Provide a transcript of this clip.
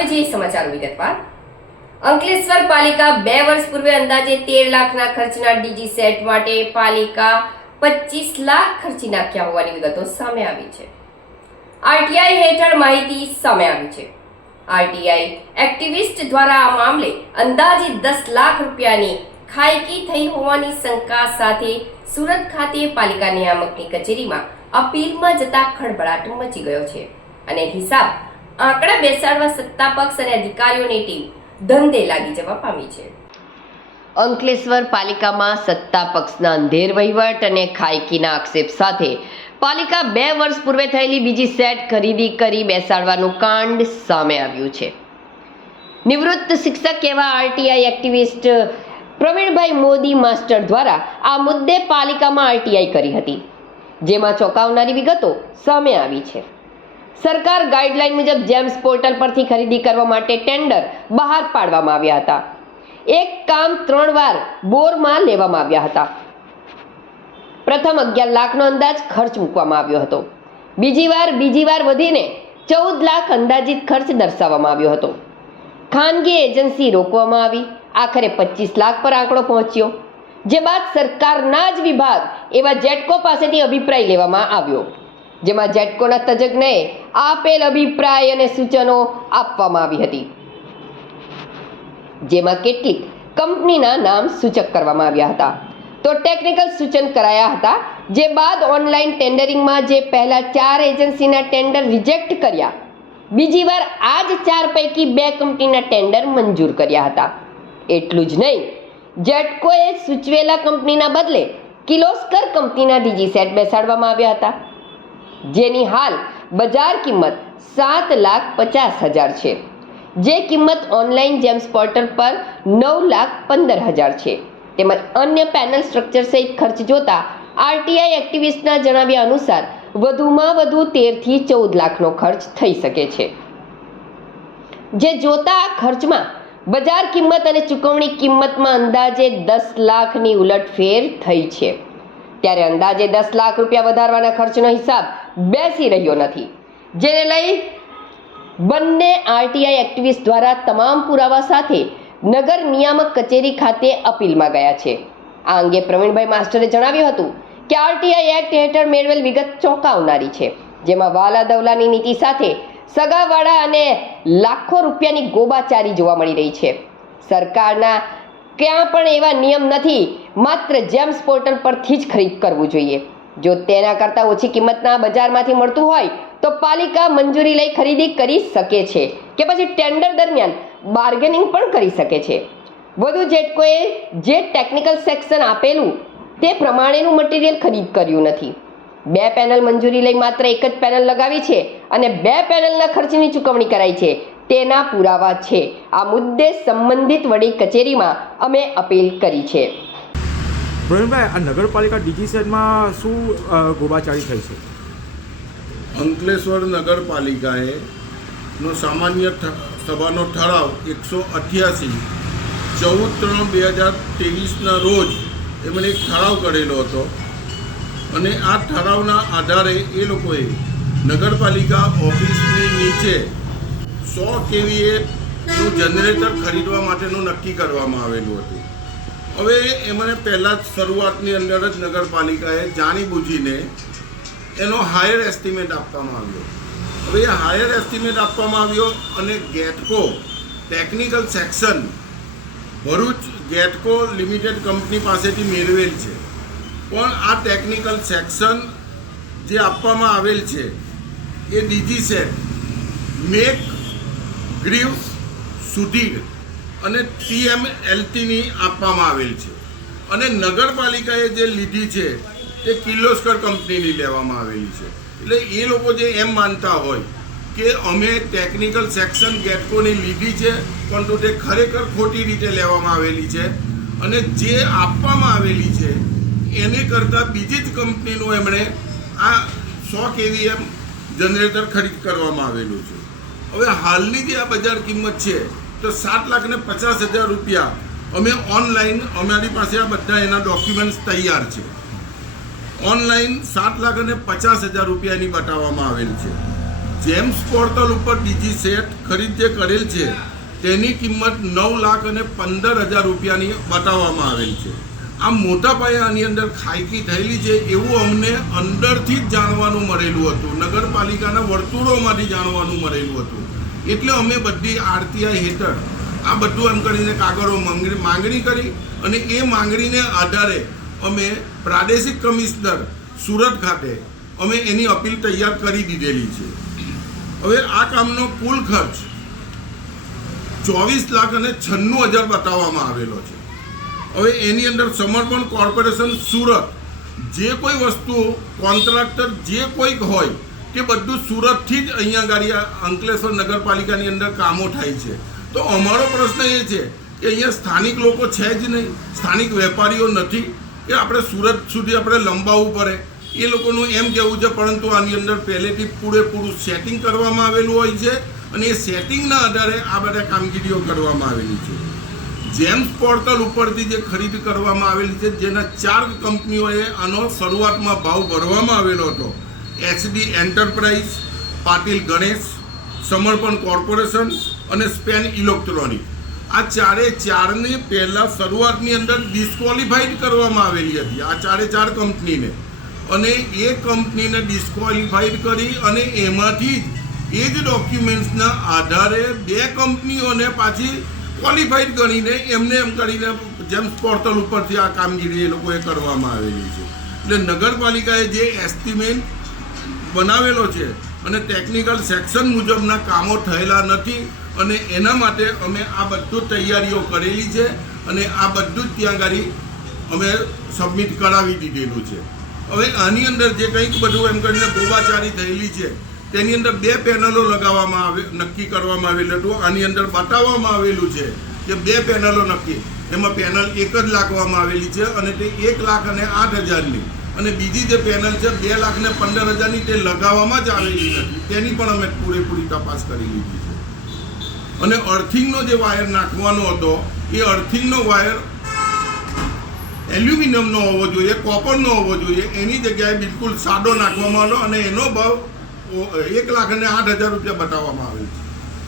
હવે જે સમાચાર વિગતવાર અંકલેશ્વર પાલિકા 2 વર્ષ પૂર્વે અંદાજે 13 લાખના ખર્ચના ડીજી સેટ માટે પાલિકા 25 લાખ ખર્ચી નાખ્યા હોવાની વિગતો સામે આવી છે। આરટીઆઈ હેઠળ માહિતી સામે આવી છે। આરટીઆઈ એક્ટિવિસ્ટ દ્વારા આ મામલે અંદાજે 10 લાખ રૂપિયાની ખાયકી થઈ હોવાની શંકા સાથે સુરત ખાતે પાલિકા નિયામકની કચેરીમાં અપીલમાં જતા ખળભળાટ મચી ગયો છે અને હિસાબ આંકડા બેસાડવા સત્તાપક્ષ અને અધિકારીઓની ટીમ ધંધે લાગી જવા પામી છે। અંકલેશ્વર પાલિકામાં સત્તાપક્ષના અંધેર વહીવટ અને ખાયકીના આક્ષેપ સાથે પાલિકા 2 વર્ષ પૂર્વે થયેલી બીજી સેટ ખરીદી કરી બેસાડવાનું કાંડ સામે આવ્યું છે। નિવૃત્ત શિક્ષક એવા RTI activist Pravinbhai Modi master દ્વારા આ મુદ્દે પાલિકામાં આરટીઆઈ કરી હતી, જેમાં ચોંકાવનારી વિગતો સામે આવી છે। સરકાર ગાઈડલાઈન મુજબ જેમ્સ પોર્ટલ પરથી ખરીદી કરવા માટે ટેન્ડર બહાર પાડવામાં આવ્યા હતા। એક કામ 3 વાર બોરમાં લેવામાં આવ્યા હતા। પ્રથમ 11 લાખનો અંદાજ ખર્ચ મૂકવામાં આવ્યો હતો। બીજી વાર વધીને 14 લાખ અંદાજિત ખર્ચ દર્શાવવામાં આવ્યો હતો। ખાનગી એજન્સી રોકવામાં આવી, આખરે 25 લાખ પર આંકડો પહોંચ્યો, જે બાદ સરકારના જ વિભાગ એવા જેટકો પાસેથી અભિપ્રાય લેવામાં આવ્યો, જેમાં જેટકોના તજજ્ઞએ આપેલ અભિપ્રાય અને સૂચનો આપવામાં આવી હતી, જેમાં કેટલીક કંપનીના નામ સૂચક કરવામાં આવ્યા હતા તો ટેકનિકલ સૂચન કરાયા હતા, જે બાદ ઓનલાઈન ટેન્ડરિંગમાં જે પહેલા 4 એજન્સીના ટેન્ડર રિજેક્ટ કર્યા, બીજી વાર આ જ 4 પૈકી 2 કંપનીના ટેન્ડર મંજૂર કર્યા હતા। એટલું જ નહીં, જેટકોએ સૂચવેલા કંપનીના બદલે કિર્લોસ્કર કંપનીના ડીજી સેટ બેસાડવામાં આવ્યા હતા, જેની હાલ બજાર કિંમત 7,50,000 છે, જે કિંમત ઓનલાઈન જેમ્સ પોર્ટલ પર 9,15,000 છે। તેમજ અન્ય પેનલ સ્ટ્રક્ચર સહિત ખર્ચ જોતા આરટીઆઈ એક્ટિવિસ્ટના જણાવ્યા અનુસાર વધુમાં વધુ 13 થી 14 લાખનો ખર્ચ થઈ શકે છે, જે જોતા આ ખર્ચમાં બજાર કિંમત અને ચૂકવણી કિંમતમાં અંદાજે 10 લાખની ઉલટફેર થઈ છે। ત્યારે અંદાજે 10 લાખ રૂપિયા વધારવાના ખર્ચનો હિસાબ બેસી રહ્યો નથી, જેને લઈ બંને આરટીઆઈ એક્ટિવિસ્ટ દ્વારા તમામ પુરાવા સાથે નગર નિયામક કચેરી ખાતે અપીલમાં ગયા છે। આ અંગે પ્રવીણભાઈ માસ્ટરે જણાવ્યું હતું કે આરટીઆઈ એક્ટ હેઠળ મેળવેલ વિગત ચોંકાવનારી છે, જેમાં વાલા દવલાની નીતિ સાથે સગાવાળા અને લાખો રૂપિયાની ગોબાચારી જોવા મળી રહી છે। સરકારના ક્યાં પણ એવા નિયમ નથી, માત્ર જેમ્સ પોર્ટલ પરથી જ ખરીદ કરવું જોઈએ। જો તેના કરતાં ઓછી કિંમતના બજારમાંથી મળતું હોય તો પાલિકા મંજૂરી લઈ ખરીદી કરી શકે છે કે પછી ટેન્ડર દરમિયાન બાર્ગેનિંગ પણ કરી શકે છે। વધુ જેટકોએ જે ટેકનિકલ સેક્શન આપેલું તે પ્રમાણેનું મટીરિયલ ખરીદ કર્યું નથી। 2 પેનલ મંજૂરી લઈ માત્ર એક જ પેનલ લગાવી છે અને 2 પેનલના ખર્ચની ચૂકવણી કરાઈ છે, તેના પુરાવા છે। આ મુદ્દે સંબંધિત વડી કચેરીમાં અમે અપીલ કરી છે। પ્રવીણભાઈ, આ નગરપાલિકા ડીજી સેટમાં શું ગોબાચારી થઈ છે? અંકલેશ્વર નગરપાલિકાએ નો સામાન્ય સભાનો ઠરાવ 188 14/3/2023ના રોજ એમણે એક ઠરાવ કરેલો હતો અને આ ઠરાવના આધારે એ લોકોએ નગરપાલિકા ઓફિસની નીચે 100 kVA નું જનરેટર ખરીદવા માટેનું નક્કી કરવામાં આવેલું હતું। હવે એમણે પહેલાં જ શરૂઆતની અંદર જ નગરપાલિકાએ જાણી બૂજીને એનો હાયર એસ્ટિમેટ આપવામાં આવ્યો। હવે એ હાયર એસ્ટિમેટ આપવામાં આવ્યો અને ગેટકો technical section Bharuch ગેટકો limited company પાસેથી મેળવેલ છે, પણ આ ટેકનિકલ સેક્શન જે આપવામાં આવેલ છે એ ડીજી સેટ મેક ગ્રીવ્સ સુધીર અને TMLTની આપવામાં આવેલ છે અને નગરપાલિકાએ જે લીધી છે તે કિર્લોસ્કર કંપનીની લેવામાં આવેલી છે। એટલે એ લોકો જે એમ માનતા હોય કે અમે ટેકનિકલ સેક્શન ગેટકોની લીધી છે, પણ તો તે ખરેખર ખોટી રીતે લેવામાં આવેલી છે અને જે આપવામાં આવેલી છે એને કરતાં બીજી જ કંપનીનું એમણે આ 100 kVA જનરેટર ખરીદ કરવામાં આવેલું છે। હવે હાલની જે આ બજાર કિંમત છે તો 7,50,000 રૂપિયા અમે ઓનલાઈન, અમારી પાસે આ બધા એના ડોક્યુમેન્ટ્સ તૈયાર છે, ઓનલાઈન 7,50,000 રૂપિયાની બતાવવામાં આવેલ છે। જેમ્સ પોર્ટલ ઉપર ડીજી સેટ ખરીદ જે કરેલ છે તેની કિંમત 9,15,000 રૂપિયાની બતાવવામાં આવેલ છે. આ મોટા પાયે આની અંદર ખાયકી થયેલી છે એવું અમને અંદરથી જ જાણવાનું મળેલું હતું, નગરપાલિકાના વર્તુળોમાંથી જાણવાનું મળેલું હતું. એટલે અમે બધી આરટીઆઈ હેઠળ આ બધું એમ કરીને કાગળો માંગણી કરી અને એ માંગણીને આધારે અમે પ્રાદેશિક કમિશનર સુરત ખાતે અમે એની અપીલ તૈયાર કરી દીધેલી છે. હવે આ કામનો કુલ ખર્ચ 24,96,000 બતાવવામાં આવેલો છે. હવે એની અંદર સમર્પણ કોર્પોરેશન સુરત જે કોઈ વસ્તુ કોન્ટ્રાક્ટર જે કોઈક હોય કે બધું સુરતથી જ અહીંયા ગાડી અંકલેશ્વર નગરપાલિકાની અંદર કામો થાય છે. તો અમારો પ્રશ્ન એ છે કે અહીંયા સ્થાનિક લોકો છે જ નહીં, સ્થાનિક વેપારીઓ નથી કે આપણે સુરત સુધી આપણે લંબાવવું પડે. એ લોકોનું એમ કહેવું છે, પરંતુ આની અંદર પહેલેથી પૂરેપૂરું સેટિંગ કરવામાં આવેલું હોય છે અને એ સેટિંગના આધારે આ બધા કામગીરીઓ કરવામાં આવેલી છે. જેમ્સ પોર્ટલ ઉપરથી જે ખરીદ કરવામાં આવેલી છે, જેના 4 કંપનીઓએ આનો શરૂઆતમાં ભાવ ભરવામાં આવેલો હતો, એચડી એન્ટરપ્રાઇઝ, પાટીલ ગણેશ, સમર્પણ કોર્પોરેશન અને સ્પેન ઇલેક્ટ્રોનિક. આ 4ની પહેલાં શરૂઆતની અંદર ડિસ્ક્વોલિફાઈડ કરવામાં આવેલી હતી આ 4 કંપનીને, અને એ કંપનીને ડિસ્ક્વોલિફાઈડ કરી અને એમાંથી જ એ જ ડોક્યુમેન્ટ્સના આધારે 2 કંપનીઓને પાછી ક્વોલિફાઈડ ગણીને એમને એમ કરીને જેમ્સ પોર્ટલ ઉપરથી આ કામગીરી એ લોકોએ કરવામાં આવેલી છે. એટલે નગરપાલિકાએ જે એસ્ટિમેટ બનાવેલો છે અને ટેકનિકલ સેક્શન મુજબના કામો થયેલા નથી અને એના માટે અમે આ બધું તૈયારીઓ કરેલી છે અને આ બધું જ ત્યાં આગળ અમે સબમિટ કરાવી દીધેલું છે. હવે આની અંદર જે કંઈક બધું એમ કરીને ગોબાચારી થયેલી છે તેની અંદર 2 પેનલો લગાવવામાં નક્કી કરવામાં આવેલું હતું. આની અંદર બતાવવામાં આવેલું છે કે 2 પેનલો નક્કી, એમાં પેનલ એક જ લાગવામાં આવેલી છે અને તે 1,08,000ની, અને બીજી જે પેનલ છે 2,15,000ની તે લગાવવામાં જ આવેલી નથી. તેની પણ અમે પૂરેપૂરી તપાસ કરી લીધી છે. અને અર્થિંગનો જે વાયર નાખવાનો હતો એ અર્થિંગનો વાયર એલ્યુમિનિયમનો હોવો જોઈએ, કોપરનો હોવો જોઈએ. એની જગ્યાએ બિલકુલ સાદો નાખવામાં આવ્યો અને એનો ભાવ 1,08,000 રૂપિયા બતાવવામાં આવેલ છે.